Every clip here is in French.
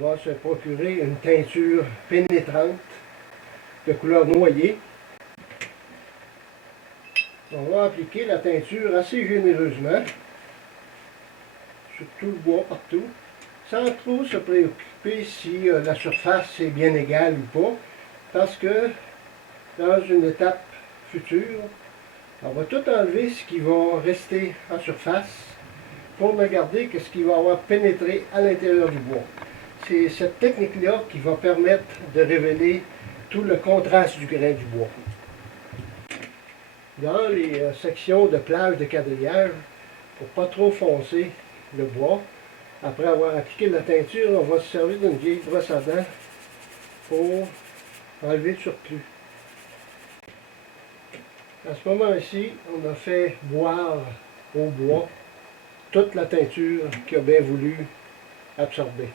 va se procurer une teinture pénétrante de couleur noyée. On va appliquer la teinture assez généreusement sur tout le bois partout, sans trop se préoccuper si la surface est bien égale ou pas, parce que dans une étape future, on va tout enlever ce qui va rester en surface pour ne garder que ce qui va avoir pénétré à l'intérieur du bois. C'est cette technique-là qui va permettre de révéler tout le contraste du grain du bois. Dans les sections de plage de quadrillage, pour ne pas trop foncer le bois, après avoir appliqué la teinture, on va se servir d'une vieille brosse à dents pour enlever le surplus. À ce moment-ci, on a fait boire au bois toute la teinture qu'il a bien voulu absorber.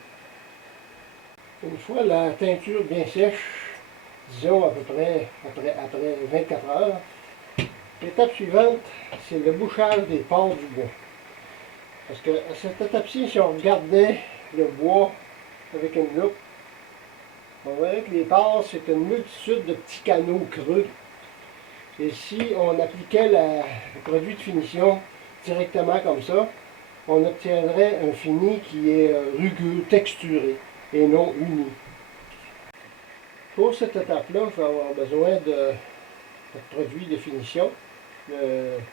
Une fois la teinture bien sèche, disons à peu près après 24 heures, l'étape suivante, c'est le bouchage des pores du bois. Parce que à cette étape-ci, si on regardait le bois avec une loupe, on verrait que les pores, c'est une multitude de petits canaux creux. Et si on appliquait le produit de finition directement comme ça, on obtiendrait un fini qui est rugueux, texturé, et non uni. Pour cette étape-là, je vais avoir besoin de produit de finition,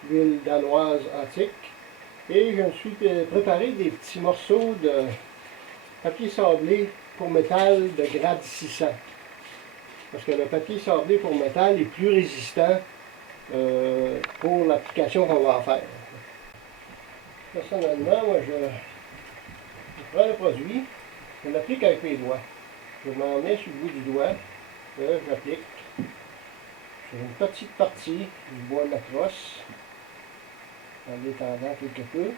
l'huile danoise antique, et je me suis préparé des petits morceaux de papier sablé pour métal de grade 600. Parce que le papier sablé pour métal est plus résistant pour l'application qu'on va en faire. Personnellement, moi je prends le produit, je l'applique avec mes doigts. Je m'en mets sur le bout du doigt, j'applique sur une petite partie du bois de la crosse, en l'étendant quelque peu.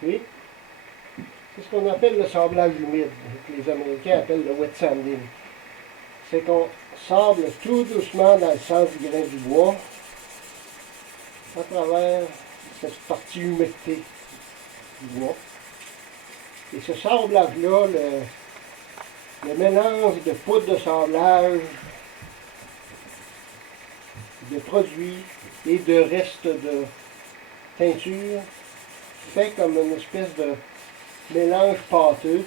Puis, c'est ce qu'on appelle le sablage humide, que les Américains appellent le wet sanding. C'est qu'on sable tout doucement dans le sens du grain du bois, à travers cette partie humectée du bois. Et ce sablage-là, le mélange de poudre de sablage, de produits et de restes de teinture, fait comme une espèce de mélange pâteux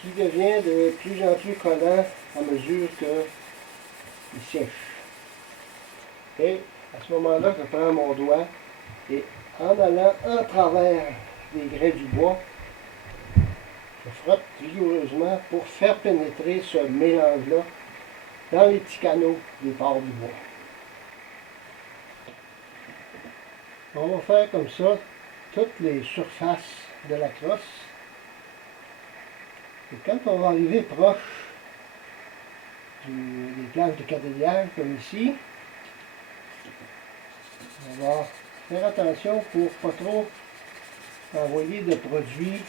qui devient de plus en plus collant à mesure qu'il sèche. Et à ce moment-là, je prends mon doigt et en allant en travers des grains du bois, je frotte vigoureusement pour faire pénétrer ce mélange-là dans les petits canaux des pores du bois. On va faire comme ça toutes les surfaces de la crosse. Et quand on va arriver proche des plages de quadrillage, comme ici, on va faire attention pour pas trop envoyer de produits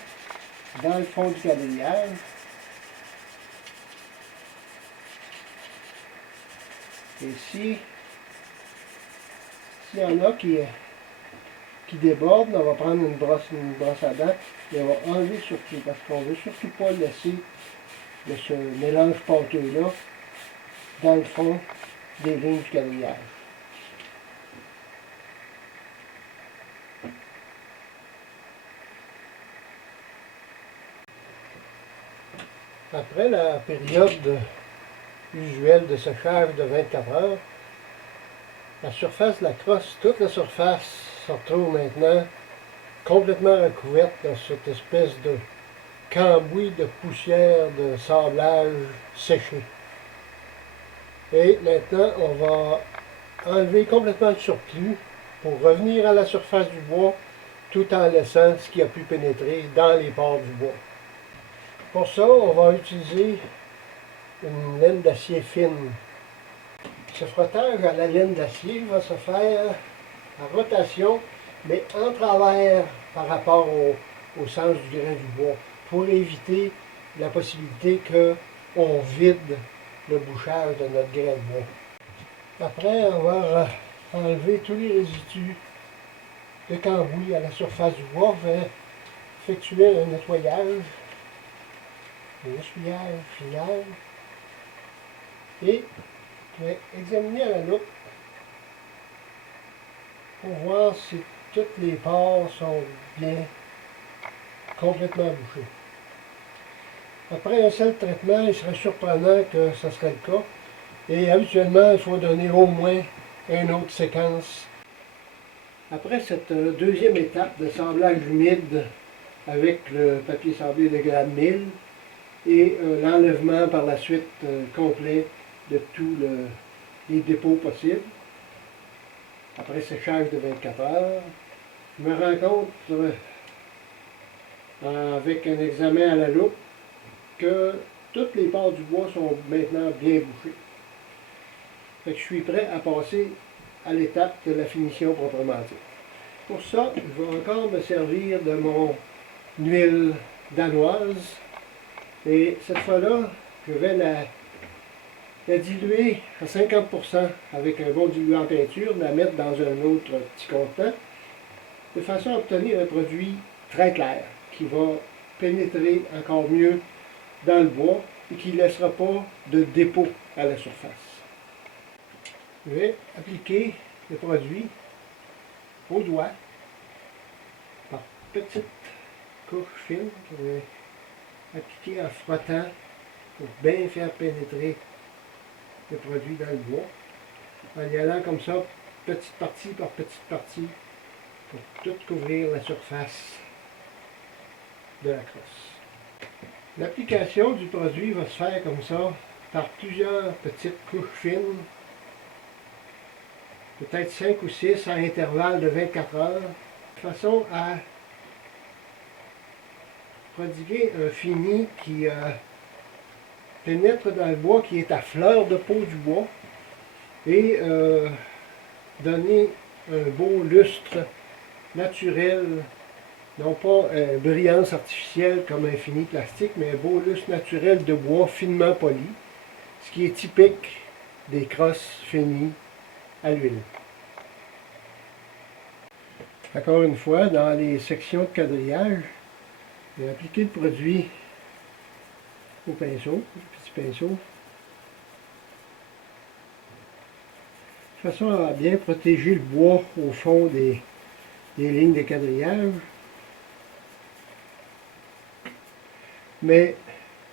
dans le fond du quadrillage. Et s'il y en a qui débordent, on va prendre une brosse à dents et on va enlever surtout, parce qu'on ne veut surtout pas laisser ce mélange pâteux-là dans le fond des lignes du quadrillage. Après la période usuelle de séchage de 24 heures, la surface de la crosse, toute la surface se retrouve maintenant complètement recouverte dans cette espèce de cambouis de poussière, de sablage séché. Et maintenant, on va enlever complètement le surplus pour revenir à la surface du bois tout en laissant ce qui a pu pénétrer dans les pores du bois. Pour ça, on va utiliser une laine d'acier fine. Ce frottage à la laine d'acier va se faire en rotation, mais en travers par rapport au sens du grain du bois, pour éviter la possibilité qu'on vide le bouchage de notre grain de bois. Après avoir enlevé tous les résidus de cambouis à la surface du bois. Je vais effectuer un nettoyage, un essuyage final et je vais examiner à la loupe pour voir si toutes les pores sont bien complètement bouchées. Après un seul traitement, il serait surprenant que ce serait le cas. Et habituellement, il faut donner au moins une autre séquence. Après cette deuxième étape de sablage humide avec le papier sablé de grade 1000 et l'enlèvement par la suite complet de tous les dépôts possibles, après séchage de 24 heures, je me rends compte avec un examen à la loupe que toutes les parts du bois sont maintenant bien bouchées. Fait que je suis prêt à passer à l'étape de la finition proprement dite. Pour ça, je vais encore me servir de mon huile danoise et cette fois-là, je vais la diluer à 50% avec un bon diluant en peinture, la mettre dans un autre petit contenant, de façon à obtenir un produit très clair qui va pénétrer encore mieux dans le bois et qui ne laissera pas de dépôt à la surface. Je vais appliquer le produit au doigt par petites couches fines que je vais appliquer en frottant pour bien faire pénétrer le produit dans le bois, en y allant comme ça, petite partie par petite partie, pour tout couvrir la surface de la crosse. L'application du produit va se faire comme ça, par plusieurs petites couches fines, peut-être 5 ou 6 à intervalle de 24 heures, de façon à prodiguer un fini qui pénètre dans le bois, qui est à fleur de peau du bois, et donner un beau lustre naturel, non pas brillance artificielle comme un fini plastique, mais un beau lustre naturel de bois finement poli, ce qui est typique des crosses finies à l'huile. Encore une fois, dans les sections de quadrillage, je vais appliquer le produit au pinceau, le petit pinceau, de façon à bien protéger le bois au fond des lignes de quadrillage. Mais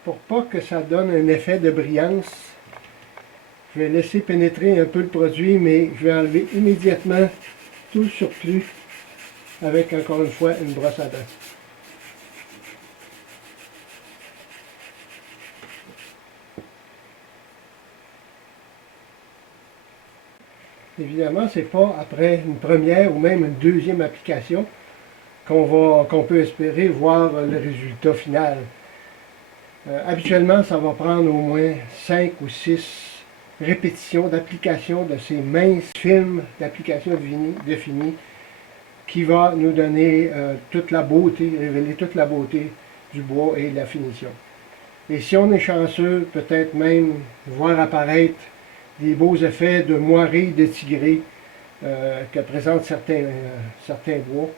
pour pas que ça donne un effet de brillance, je vais laisser pénétrer un peu le produit, mais je vais enlever immédiatement tout le surplus avec, encore une fois, une brosse à dents. Évidemment, ce n'est pas après une première ou même une deuxième application qu'on peut espérer voir le résultat final. Habituellement, ça va prendre au moins 5 ou 6 répétitions d'application de ces minces films d'application de fini qui va nous donner toute la beauté, révéler toute la beauté du bois et de la finition. Et si on est chanceux, peut-être même voir apparaître des beaux effets de moiré, de tigré que présentent certains bois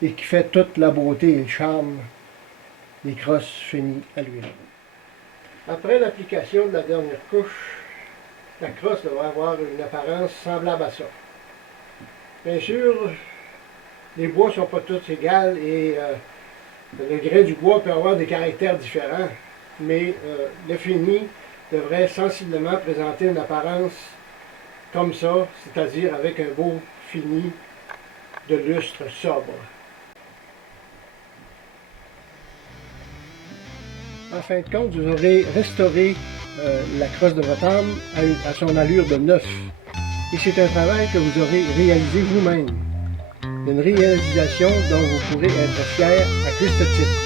et qui fait toute la beauté et le charme des crosses finies à l'huile. Après l'application de la dernière couche, la crosse devrait avoir une apparence semblable à ça. Bien sûr, les bois ne sont pas tous égaux et le grain du bois peut avoir des caractères différents, mais le fini devrait sensiblement présenter une apparence comme ça, c'est-à-dire avec un beau fini de lustre sobre. En fin de compte, vous aurez restauré la crosse de votre âme à son allure de neuf. Et c'est un travail que vous aurez réalisé vous-même. Une réalisation dont vous pourrez être fier à juste titre.